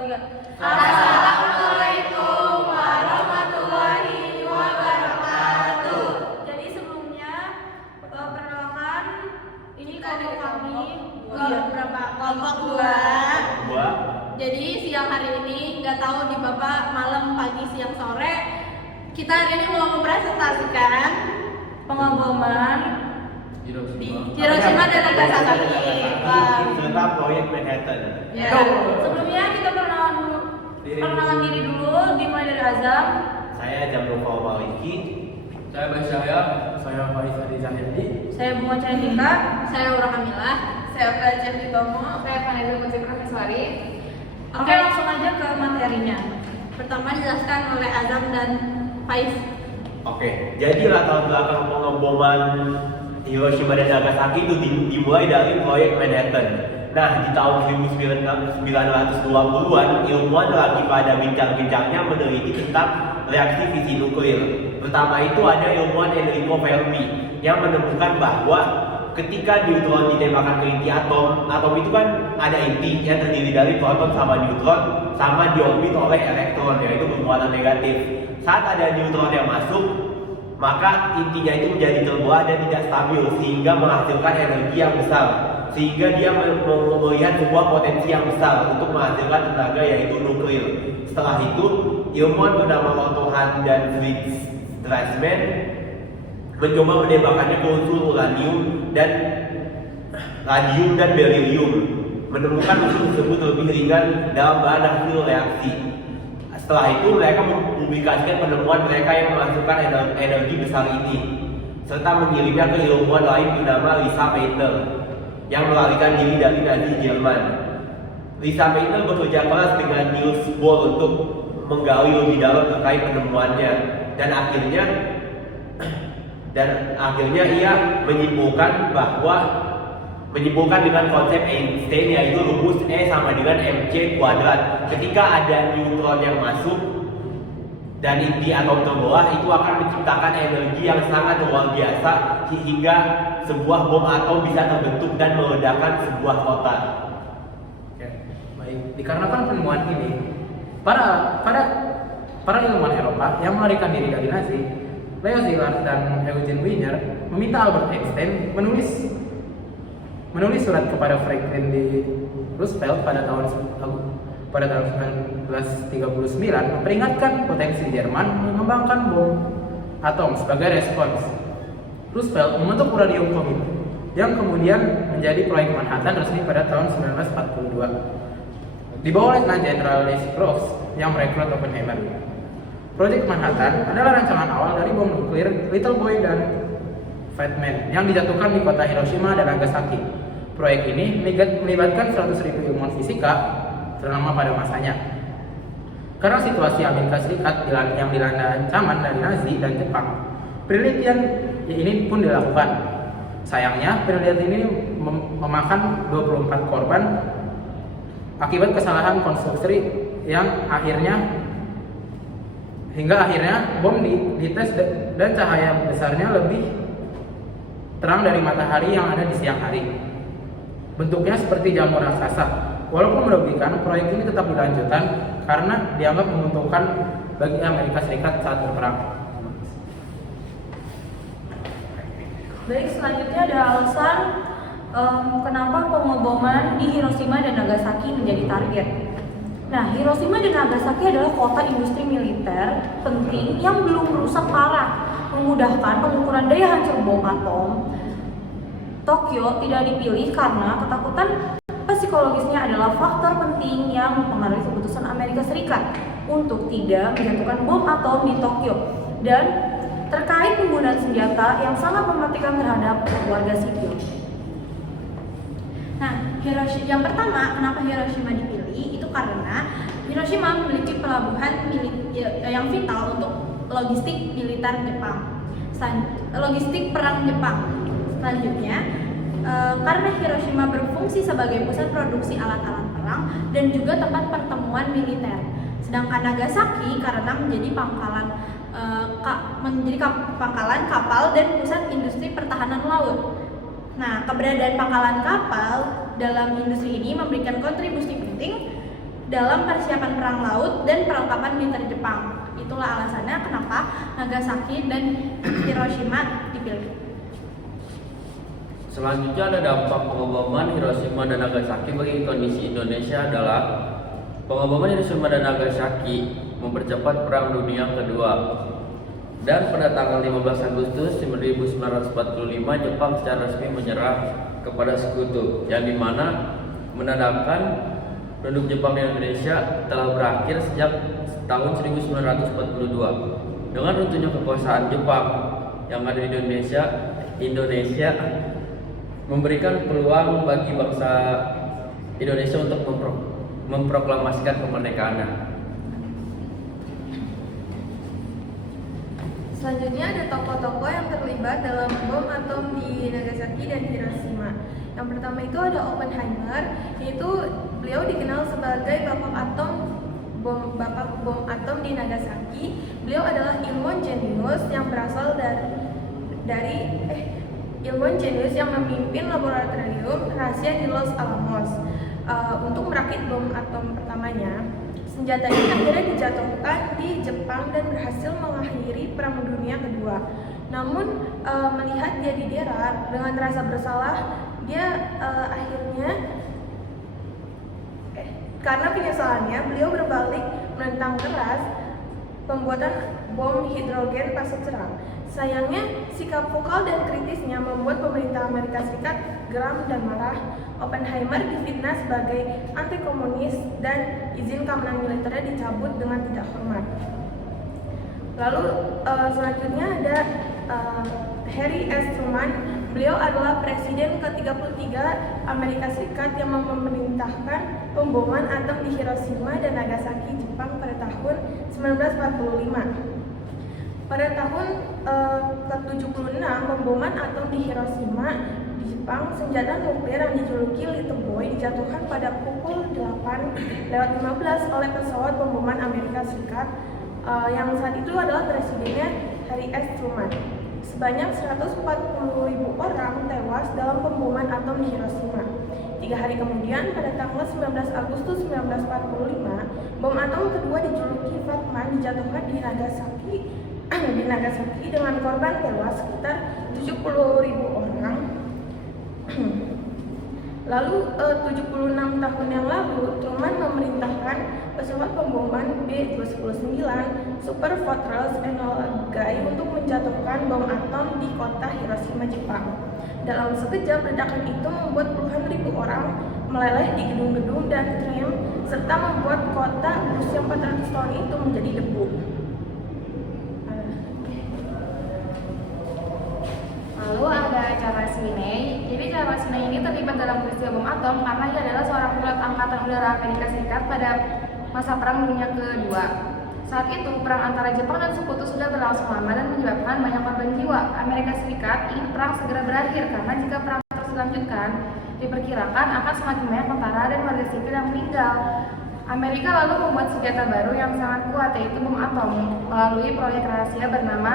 3. Assalamualaikum warahmatullahi wabarakatuh. Jadi sebelumnya perkenalkan ini kelompok kami Kelompok 2. Jadi siang hari ini nggak tahu di Bapak malam, pagi, siang, sore kita hari ini mau mempresentasikan pengeboman di Hiroshima dan Nagasaki. Serta proyek Manhattan. Ya. Sebelumnya kita perkenalan diri dulu, dimulai dari Azam. Saya Jamrul Fawariki. Saya Basyaya. Saya Faiz Adi Zahyadi. Saya Bunga Cantika. Saya Aura Kamilah. Saya Belajar di Tomo. Saya Vanessa Musik Rahmiswari. Oke, langsung aja ke materinya. Pertama dijelaskan oleh Azam dan Faiz. Oke, jadi latar belakang pengeboman Hiroshima dan Nagasaki itu dimulai dari proyek Manhattan. Nah, di tahun 1920-an, ilmuwan lagi pada bincang-bincangnya meneliti tentang reaksi fisi nuklir. Pertama itu ada ilmuwan Enrico Fermi yang menemukan bahwa ketika neutron ditembakkan ke inti atom itu kan ada inti yang terdiri dari proton sama neutron sama diorbit oleh elektron, yaitu bermuatan negatif. Saat ada neutron yang masuk, maka intinya itu menjadi terbelah dan tidak stabil sehingga menghasilkan energi yang besar, sehingga dia melihat sebuah potensi yang besar untuk menghasilkan tenaga, yaitu nuklir. Setelah itu, ilmuwan bernama Otto Hahn dan Fritz Strassmann mencoba menembakkannya ke unsur uranium dan radium dan berilium, menemukan unsur tersebut lebih ringan dalam bahan hasil reaksi. Setelah itu mereka mempublikasikan penemuan mereka yang menghasilkan energi besar ini, serta mengirimnya ke ilmuwan lain bernama Lisa Meitner yang melarikan diri dari Nazi Jerman. Lisa Meitner bekerja keras dengan Niels Bohr untuk menggali lebih dalam terkait penemuannya, dan akhirnya ia menyimpulkan dengan konsep Einstein, yaitu rumus E sama dengan mc kuadrat. Ketika ada neutron yang masuk dan inti atom terbelah, itu akan menciptakan energi yang sangat luar biasa hingga sebuah bom atom bisa terbentuk dan meledakkan sebuah kota. Oke, baik. Dikarenakan penemuan ini, para ilmuwan Eropa yang melarikan diri dari Nazi, Leo Szilard dan Eugene Wiener, meminta Albert Einstein menulis surat kepada Franklin D. Roosevelt pada tahun 1939 memperingatkan potensi Jerman mengembangkan bom atom sebagai respons. Roosevelt membentuk Uranium Committee yang kemudian menjadi proyek Manhattan resmi pada tahun 1942. Di bawah Letnan Jenderal Leslie Groves yang merekrut Oppenheimer. Proyek Manhattan adalah rancangan awal dari bom nuklir Little Boy dan Fat Man yang dijatuhkan di kota Hiroshima dan Nagasaki. Proyek ini melibatkan 100.000 ilmuwan fisika ternama pada masanya. Karena situasi Amerika Serikat yang dilanda ancaman dari Nazi dan Jepang, penelitian ini pun dilakukan. Sayangnya, penelitian ini memakan 24 korban akibat kesalahan konstruksi yang hingga akhirnya bom dites dan cahaya besarnya lebih terang dari matahari yang ada di siang hari. Bentuknya seperti jamur raksasa. Walaupun merugikan, proyek ini tetap dilanjutkan karena dianggap menguntungkan bagi Amerika Serikat saat berperang. Baik, selanjutnya ada alasan kenapa pengeboman di Hiroshima dan Nagasaki menjadi target. Nah, Hiroshima dan Nagasaki adalah kota industri militer penting yang belum rusak parah, memudahkan pengukuran daya hancur bom atom. Tokyo tidak dipilih karena ketakutan psikologisnya adalah faktor penting yang mempengaruhi keputusan Amerika Serikat untuk tidak menjatuhkan bom atom di Tokyo, dan terkait penggunaan senjata yang sangat mematikan terhadap warga sipil. Nah, yang pertama, kenapa Hiroshima dipilih? Itu karena Hiroshima memiliki pelabuhan yang vital untuk logistik militer Jepang, logistik perang Jepang. Selanjutnya, karena Hiroshima berfungsi sebagai pusat produksi alat-alat perang dan juga tempat pertemuan militer, sedangkan Nagasaki karena menjadi pangkalan kapal dan pusat industri pertahanan laut. Nah, keberadaan pangkalan kapal dalam industri ini memberikan kontribusi penting dalam persiapan perang laut dan perlengkapan militer Jepang. Itulah alasannya kenapa Nagasaki dan Hiroshima dipilih. Selanjutnya ada dampak pengeboman Hiroshima dan Nagasaki bagi kondisi Indonesia adalah pengeboman Hiroshima dan Nagasaki mempercepat Perang Dunia Kedua. Dan pada tanggal 15 Agustus 1945 Jepang secara resmi menyerah kepada Sekutu, yang dimana menandakan penduduk Jepang di Indonesia telah berakhir sejak tahun 1942. Dengan runtuhnya kekuasaan Jepang yang ada di Indonesia memberikan peluang bagi bangsa Indonesia untuk memproklamasikan kemerdekaannya. Selanjutnya ada tokoh-tokoh yang terlibat dalam bom atom di Nagasaki dan Hiroshima. Yang pertama itu ada Oppenheimer, yaitu beliau dikenal sebagai bapak bom atom di Nagasaki. Beliau adalah ilmuwan jenius yang berasal dari ilmuwan jenius yang memimpin laboratorium rahasia di Los Alamos untuk merakit bom atom pertamanya. Senjata ini akhirnya dijatuhkan di Jepang dan berhasil mengakhiri Perang Dunia Kedua. Namun melihat dia didera dengan rasa bersalah, dia akhirnya karena penyesalannya beliau berbalik menentang keras pembuatan bom hidrogen pasca serang. Sayangnya, sikap vokal dan kritisnya membuat pemerintah Amerika Serikat geram dan marah. Oppenheimer difitnah sebagai anti-komunis dan izin keamanan militernya dicabut dengan tidak hormat. Lalu selanjutnya ada Harry S. Truman. Beliau adalah presiden ke-33 Amerika Serikat yang memerintahkan pemboman atom di Hiroshima dan Nagasaki, Jepang pada tahun 1945. Pada tahun ke-76 pemboman atom di Hiroshima di Jepang, senjata nuklir yang dijuluki Little Boy dijatuhkan pada pukul 8:15 oleh pesawat pemboman Amerika Serikat yang saat itu adalah presidennya Harry S. Truman. Sebanyak 140.000 orang tewas dalam pemboman atom di Hiroshima. 3 hari kemudian, pada tanggal 19 Agustus 1945, bom atom kedua dijuluki Fat Man dijatuhkan di Nagasaki dengan korban tewas sekitar 70.000 orang. Lalu 76 tahun yang lalu, Truman memerintahkan pesawat pemboman B-219 Super Fortress Enola Gay untuk menjatuhkan bom atom di kota Hiroshima, Jepang. Dalam sekejap, ledakan itu membuat puluhan ribu orang meleleh di gedung-gedung dan tram, serta membuat kota berusia 400 tahun itu menjadi debu. Lalu ada Charles Winney. Jadi Charles Winney ini terlibat dalam peristiwa bom atom karena ia adalah seorang pilot angkatan udara Amerika Serikat pada masa Perang Dunia Kedua. Saat itu, perang antara Jepang dan Sekutu sudah berlangsung lama dan menyebabkan banyak korban jiwa. Amerika Serikat ingin perang segera berakhir karena jika perang terus dilanjutkan, diperkirakan akan semakin banyak tentara dan warga sipil yang meninggal. Amerika lalu membuat senjata baru yang sangat kuat, yaitu bom atom, melalui proyek rahasia bernama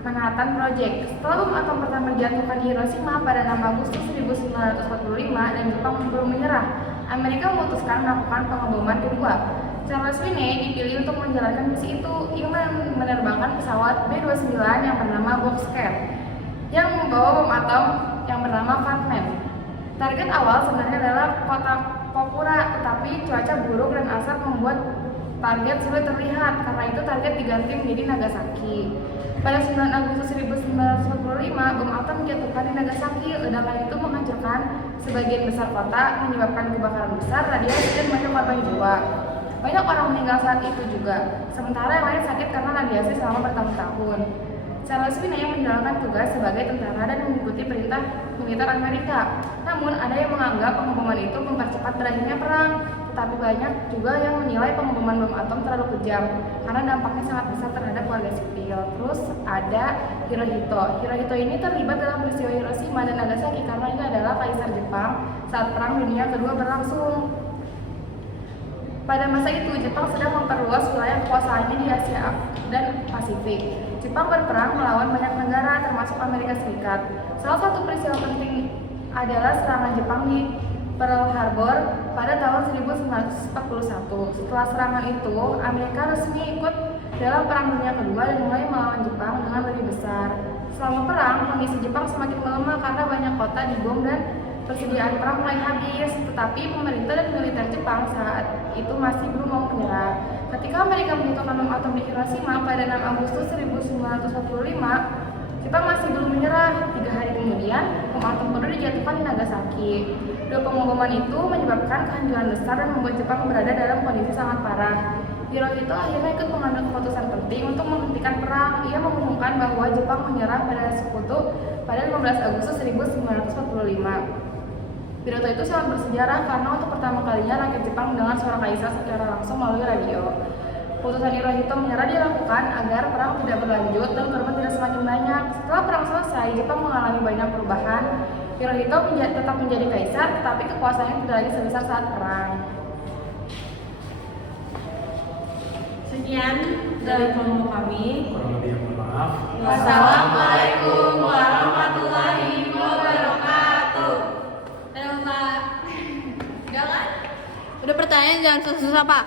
Manhattan Project. Setelah bom atom pertama dijatuhkan di Hiroshima pada 6 Agustus 1945 dan Jepang belum menyerah, Amerika memutuskan melakukan pengeboman kedua. Charles Winney dipilih untuk menjalankan misi itu. Ia menerbangkan pesawat B-29 yang bernama Boxcar yang membawa bom atom yang bernama Fat Man. Target awal sebenarnya adalah kota Kokura, tetapi cuaca buruk dan asap membuat target sulit terlihat. Karena itu target diganti menjadi Nagasaki. Pada 9 Agustus 1945, bom atom dijatuhkan di Nagasaki. Ledakan itu menghancurkan sebagian besar kota, menyebabkan kebakaran besar, radiasi, dan banyak korban jiwa. Banyak orang meninggal saat itu juga, sementara yang lain sakit karena radiasi selama bertahun-tahun. Charles Winney yang menjalankan tugas sebagai tentara dan mengikuti perintah militer Amerika. Namun, ada yang menganggap pengeboman itu mempercepat berakhirnya perang, tetapi banyak juga yang menilai pengeboman bom atom terlalu kejam karena dampaknya sangat besar terhadap warga sipil. Terus ada Hirohito. Hirohito ini terlibat dalam peristiwa Hiroshima dan Nagasaki karena ia adalah kaisar Jepang saat Perang Dunia Kedua berlangsung. Pada masa itu, Jepang sedang memperluas wilayah kekuasaannya di Asia dan Pasifik. Jepang berperang melawan banyak negara, termasuk Amerika Serikat. Salah satu peristiwa penting adalah serangan Jepang di Pearl Harbor pada tahun 1941. Setelah serangan itu, Amerika resmi ikut dalam Perang Dunia Kedua dan mulai melawan Jepang dengan lebih besar. Selama perang, kondisi Jepang semakin melemah karena banyak kota dibom dan persediaan perang mulai habis. Tetapi pemerintah dan militer Jepang saat itu masih belum mau menyerah. Ketika Amerika menjatuhkan bom atom di Hiroshima pada 6 Agustus 1945, Jepang masih belum menyerah. 3 hari kemudian, bom atom baru dijatuhkan di Nagasaki. Dua pengeboman itu menyebabkan kehancuran besar dan membuat Jepang berada dalam kondisi sangat parah. Hirohito akhirnya ikut mengambil keputusan penting untuk menghentikan perang. Ia mengumumkan bahwa Jepang menyerah pada sekutu pada 15 Agustus 1945. Pidato itu sangat bersejarah karena untuk pertama kalinya rakyat Jepang mendengar suara kaisar secara langsung melalui radio. Keputusan Hirohito menyerah dilakukan agar perang tidak berlanjut dan korban tidak semakin banyak. Setelah perang selesai, Jepang mengalami banyak perubahan. Hirohito tetap menjadi kaisar, tetapi kekuasaannya tidak lagi sebesar saat perang. Sekian dari kelompok kami. Kurang lebih yang mohon maaf. Wassalamualaikum warahmatullahi wabarakatuh. Jangan. Udah pertanyaan jangan susah-susah, Pak.